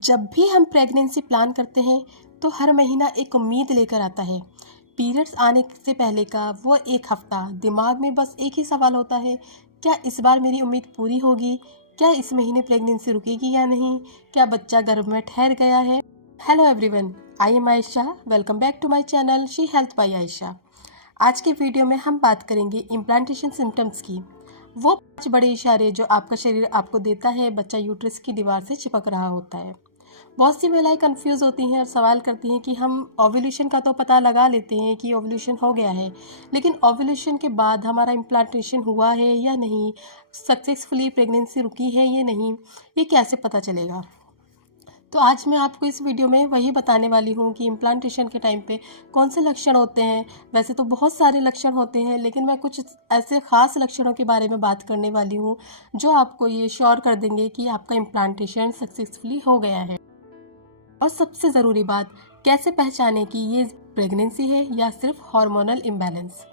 जब भी हम प्रेगनेंसी प्लान करते हैं तो हर महीना एक उम्मीद लेकर आता है। पीरियड्स आने से पहले का वो एक हफ्ता दिमाग में बस एक ही सवाल होता है, क्या इस बार मेरी उम्मीद पूरी होगी? क्या इस महीने प्रेगनेंसी रुकेगी या नहीं? क्या बच्चा गर्भ में ठहर गया है? Hello everyone, I am Ayesha. Welcome back to my channel She Health by Ayesha. आज के वीडियो में हम बात करेंगे इम्प्लांटेशन सिम्टम्स की। वो 5 बड़े इशारे जो आपका शरीर आपको देता है बच्चा यूट्रस की दीवार से चिपक रहा होता है। बहुत सी महिलाएं कंफ्यूज होती हैं और सवाल करती हैं कि हम ओव्यूलेशन का तो पता लगा लेते हैं कि ओव्यूलेशन हो गया है, लेकिन ओव्यूलेशन के बाद हमारा इम्प्लांटेशन हुआ है या नहीं, सक्सेसफुली प्रेगनेंसी रुकी है या नहीं, ये कैसे पता चलेगा? तो आज मैं आपको इस वीडियो में वही बताने वाली हूँ कि इम्प्लांटेशन के टाइम पे कौन से लक्षण होते हैं। वैसे तो बहुत सारे लक्षण होते हैं, लेकिन मैं कुछ ऐसे ख़ास लक्षणों के बारे में बात करने वाली हूँ जो आपको ये श्योर कर देंगे कि आपका इम्प्लांटेशन सक्सेसफुली हो गया है। और सबसे ज़रूरी बात, कैसे पहचाने कि ये प्रेगनेंसी है या सिर्फ हार्मोनल इम्बैलेंस।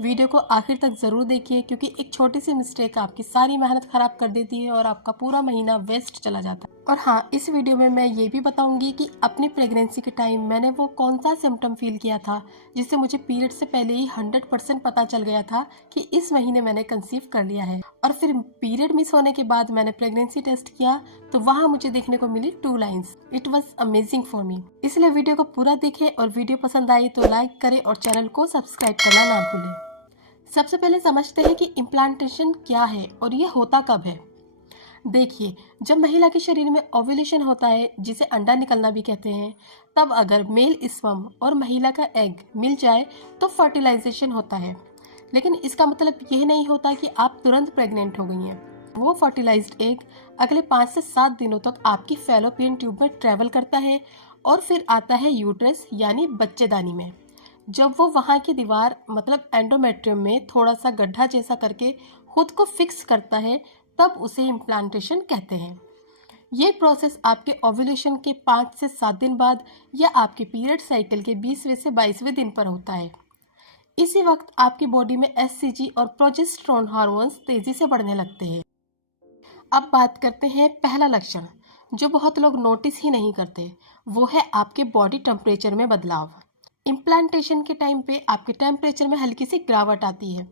वीडियो को आखिर तक ज़रूर देखिए, क्योंकि एक छोटी सी मिस्टेक आपकी सारी मेहनत ख़राब कर देती है और आपका पूरा महीना वेस्ट चला जाता है। और हाँ, इस वीडियो में मैं ये भी बताऊंगी कि अपनी प्रेगनेंसी के टाइम मैंने वो कौन सा सिम्टम फील किया था जिससे मुझे पीरियड से पहले ही 100% पता चल गया था कि इस महीने मैंने कंसीव कर लिया है। और फिर पीरियड मिस होने के बाद मैंने प्रेगनेंसी टेस्ट किया तो वहाँ मुझे देखने को मिली 2 lines. It was amazing for me. इसलिए वीडियो को पूरा देखें और वीडियो पसंद आई तो लाइक करें और चैनल को सब्सक्राइब करना ना भूलें। सबसे पहले समझते हैं कि इम्प्लांटेशन क्या है और ये होता कब है। देखिए, जब महिला के शरीर में ओव्यूलेशन होता है, जिसे अंडा निकलना भी कहते हैं, तब अगर मेल स्पर्म और महिला का एग मिल जाए तो फर्टिलाइजेशन होता है। लेकिन इसका मतलब यह नहीं होता कि आप तुरंत प्रेग्नेंट हो गई हैं। वो फर्टिलाइज्ड एग अगले 5 से 7 दिनों तक आपकी फैलोपियन ट्यूब में ट्रेवल करता है और फिर आता है यूट्रस यानी बच्चेदानी में। जब वो वहाँ की दीवार मतलब एंडोमेट्रियम में थोड़ा सा गड्ढा जैसा करके खुद को फिक्स करता है, तब उसे इम्प्लांटेशन कहते हैं। ये प्रोसेस आपके ओव्यूलेशन के 5 से 7 दिन बाद या आपके पीरियड साइकिल के 20वें से 22वें दिन पर होता है। इसी वक्त आपकी बॉडी में एचसीजी और प्रोजेस्टेरोन हार्मोन्स तेजी से बढ़ने लगते हैं। अब बात करते हैं पहला लक्षण, जो बहुत लोग नोटिस ही नहीं करते। वो है आपके बॉडी टेम्परेचर में बदलाव। इम्प्लांटेशन के टाइम पे आपके टेम्परेचर में हल्की सी गिरावट आती है।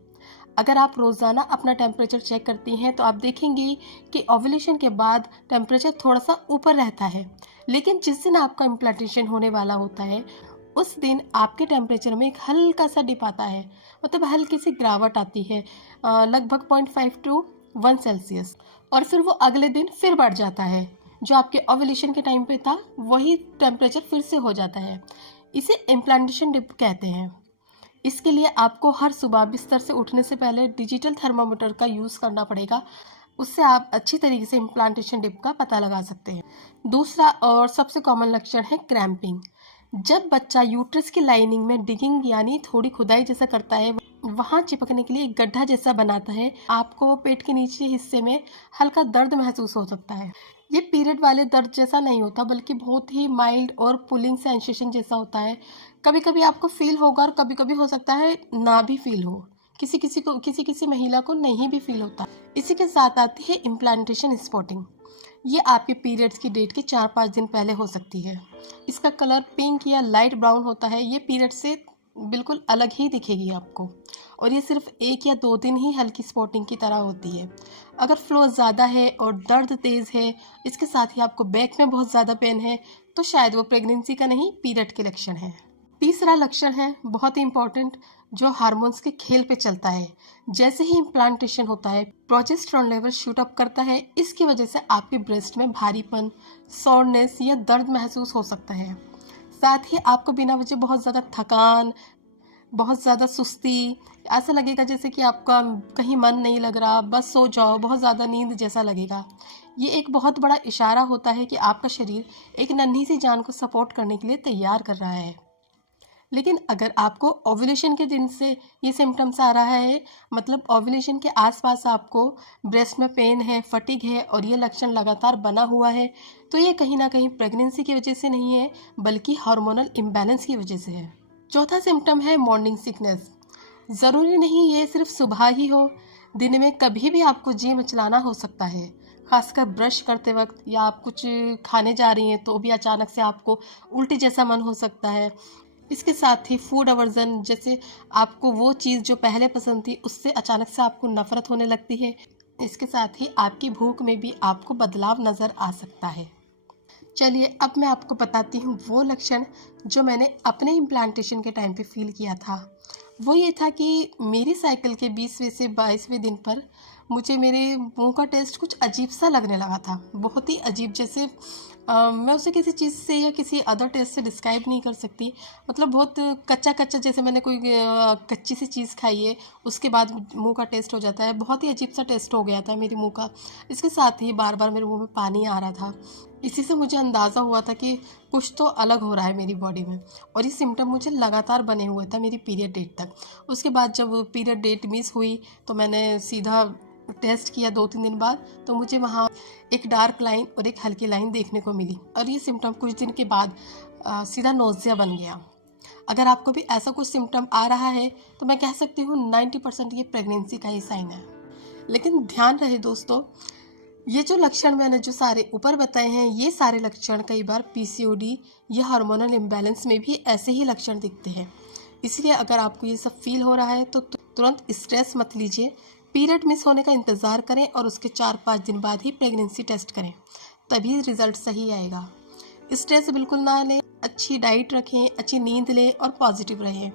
अगर आप रोज़ाना अपना टेम्परेचर चेक करती हैं तो आप देखेंगी कि ओव्यूलेशन के बाद टेम्परेचर थोड़ा सा ऊपर रहता है, लेकिन जिस दिन आपका इम्प्लांटेशन होने वाला होता है उस दिन आपके टेम्परेचर में एक हल्का सा डिप आता है, मतलब हल्की सी गिरावट आती है, लगभग 0.5 टू 1 सेल्सियस। और फिर वो अगले दिन फिर बढ़ जाता है। जो आपके ओव्यूलेशन के टाइम पे था वही टेम्परेचर फिर से हो जाता है। इसे इम्प्लांटेशन डिप कहते हैं। इसके लिए आपको हर सुबह बिस्तर से उठने से पहले डिजिटल थर्मामीटर का यूज़ करना पड़ेगा। उससे आप अच्छी तरीके से इम्प्लांटेशन डिप का पता लगा सकते हैं। दूसरा और सबसे कॉमन लक्षण है क्रैम्पिंग। जब बच्चा यूट्रस की लाइनिंग में डिगिंग यानी थोड़ी खुदाई जैसा करता है, वहाँ चिपकने के लिए एक गड्ढा जैसा बनाता है, आपको पेट के नीचे हिस्से में हल्का दर्द महसूस हो सकता है। ये पीरियड वाले दर्द जैसा नहीं होता, बल्कि बहुत ही माइल्ड और पुलिंग सेंसेशन जैसा होता है। कभी कभी आपको फील होगा और कभी कभी हो सकता है ना भी फील हो। किसी किसी महिला को नहीं भी फील होता। इसी के साथ आती है इम्प्लांटेशन स्पॉटिंग। ये आपके पीरियड्स की डेट के 4-5 दिन पहले हो सकती है। इसका कलर पिंक या लाइट ब्राउन होता है। ये पीरियड से बिल्कुल अलग ही दिखेगी आपको, और ये सिर्फ 1 या 2 दिन ही हल्की स्पॉटिंग की तरह होती है। अगर फ्लो ज़्यादा है और दर्द तेज़ है, इसके साथ ही आपको बैक में बहुत ज़्यादा पेन है, तो शायद वो प्रेगनेंसी का नहीं, पीरियड के लक्षण है। तीसरा लक्षण है बहुत ही इंपॉर्टेंट, जो हार्मोन्स के खेल पे चलता है। जैसे ही इम्प्लांटेशन होता है, प्रोजेस्टेरोन लेवल शूट अप करता है। इसकी वजह से आपके ब्रेस्ट में भारीपन, सोरनेस या दर्द महसूस हो सकता है। साथ ही आपको बिना वजह बहुत ज़्यादा थकान, बहुत ज़्यादा सुस्ती, ऐसा लगेगा जैसे कि आपका कहीं मन नहीं लग रहा, बस सो जाओ, बहुत ज़्यादा नींद जैसा लगेगा। ये एक बहुत बड़ा इशारा होता है कि आपका शरीर एक नन्ही सी जान को सपोर्ट करने के लिए तैयार कर रहा है। लेकिन अगर आपको ओव्यूलेशन के दिन से ये सिम्टम्स आ रहा है, मतलब ओव्यूलेशन के आसपास आपको ब्रेस्ट में पेन है, फटीग है और ये लक्षण लगातार बना हुआ है, तो ये कहीं ना कहीं प्रेगनेंसी की वजह से नहीं है, बल्कि हार्मोनल इम्बैलेंस की वजह से है। चौथा सिम्टम है मॉर्निंग सिकनेस। ज़रूरी नहीं ये सिर्फ सुबह ही हो, दिन में कभी भी आपको जी मचलाना हो सकता है। खासकर ब्रश करते वक्त या आप कुछ खाने जा रही हैं तो भी अचानक से आपको उल्टी जैसा मन हो सकता है। इसके साथ ही फूड अवर्जन, जैसे आपको वो चीज़ जो पहले पसंद थी उससे अचानक से आपको नफरत होने लगती है। इसके साथ ही आपकी भूख में भी आपको बदलाव नज़र आ सकता है। चलिए अब मैं आपको बताती हूँ वो लक्षण जो मैंने अपने इम्प्लांटेशन के टाइम पे फील किया था। वो ये था कि मेरी साइकिल के 20वें से 22वें दिन पर मुझे मेरे मुंह का टेस्ट कुछ अजीब सा लगने लगा था, बहुत ही अजीब, जैसे मैं उसे किसी चीज़ से या किसी अदर टेस्ट से डिस्क्राइब नहीं कर सकती। मतलब बहुत कच्चा कच्चा, जैसे मैंने कोई कच्ची सी चीज़ खाई है उसके बाद मुंह का टेस्ट हो जाता है, बहुत ही अजीब सा टेस्ट हो गया था मेरे मुंह का। इसके साथ ही बार बार मेरे मुंह में पानी आ रहा था। इसी से मुझे अंदाज़ा हुआ था कि कुछ तो अलग हो रहा है मेरी बॉडी में, और ये सिम्टम मुझे लगातार बने हुए था मेरी पीरियड डेट तक। उसके बाद जब पीरियड डेट मिस हुई तो मैंने सीधा टेस्ट किया 2-3 दिन बाद, तो मुझे वहाँ एक डार्क लाइन और एक हल्की लाइन देखने को मिली, और ये सिम्टम कुछ दिन के बाद सीधा नोज़िया बन गया। अगर आपको भी ऐसा कुछ सिम्टम आ रहा है तो मैं कह सकती हूँ 90% ये प्रेगनेंसी का ही साइन है। लेकिन ध्यान रहे दोस्तों, ये जो लक्षण मैंने जो सारे ऊपर बताए हैं, ये सारे लक्षण कई बार पीसीओडी या हार्मोनल इम्बैलेंस में भी ऐसे ही लक्षण दिखते हैं। इसलिए अगर आपको ये सब फील हो रहा है तो तुरंत स्ट्रेस मत लीजिए। पीरियड मिस होने का इंतज़ार करें और उसके 4-5 दिन बाद ही प्रेगनेंसी टेस्ट करें, तभी रिजल्ट सही आएगा। स्ट्रेस बिल्कुल ना लें, अच्छी डाइट रखें, अच्छी नींद लें और पॉजिटिव रहें।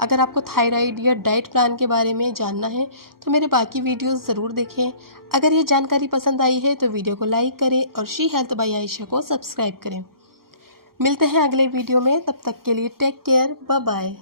अगर आपको थायराइड या डाइट प्लान के बारे में जानना है तो मेरे बाकी वीडियोस ज़रूर देखें। अगर ये जानकारी पसंद आई है तो वीडियो को लाइक करें और शी हेल्थ बाय आयशा को सब्सक्राइब करें। मिलते हैं अगले वीडियो में, तब तक के लिए टेक केयर, बाय बाय।